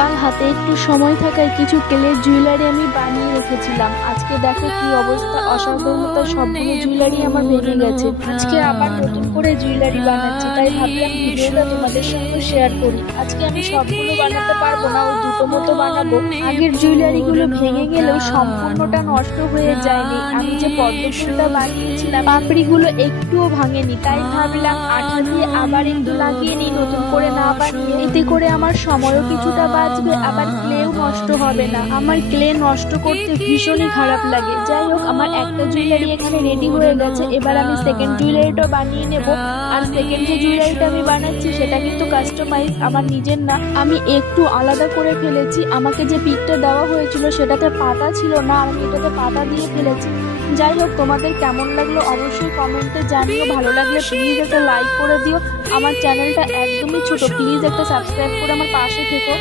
কাল হাতে একটু সময় থাকায় কিছু ক্লের জুয়েলারি আমি বানিয়ে রেখেছিলাম। আজকে দেখো কি অবস্থা, অসাবধানতার সবগুলো জুয়েলারি আমার ভেঙে গেছে। আজকে আবার নতুন করে জুয়েলারি বানাচ্ছি, তাই ভাবলাম ভিডিওটা তোমাদের সঙ্গে শেয়ার করি। আজকে আমি সবগুলো বানাতে পারবো না, ওই দুটো মতো বানাবো। আগের জুয়েলারি গুলো ভেঙে গেলেও সম্পূর্ণটা নষ্ট হয়ে যায়নি। আমি যে পদ্ম ফুলটা বানিয়েছিলাম পাপড়িগুলো একটুও ভাঙেনি, তাই ভাবলাম আঠা দিয়ে আবার একটু লাগিয়ে নিই নতুন করে না বানিয়ে। এতে করে আমার সময়ও কিছুটা বাঁচবে, আবার ক্লেও নষ্ট হবে না। আমার ক্লে নষ্ট করতে ভীষণই খারাপ লাগে। যাই হোক, আমার একটা জুয়েলারি এখানে রেডি হয়ে গেছে। এবার আমি সেকেন্ড জুয়েলারিটা বানিয়ে নেব। আর সেকেন্ড যে জুয়েলারিটা আমি বানাচ্ছি সেটা কিন্তু কাস্টমাইজ, আমার নিজের না। আমি একটু আলাদা করে ফেলেছি। আমাকে যে পিকটা দেওয়া হয়েছিল সেটাতে পাতা ছিল না, আমি এটাতে পাতা দিয়ে ফেলেছি। যাই হোক, তোমাদের কেমন লাগলো অবশ্যই কমেন্টে জানিও। ভালো লাগলে প্লিজ একটা লাইক করে দিও। আমার চ্যানেলটা একদমই ছোট, প্লিজ একটা সাবস্ক্রাইব করে আমার পাশে থেকো।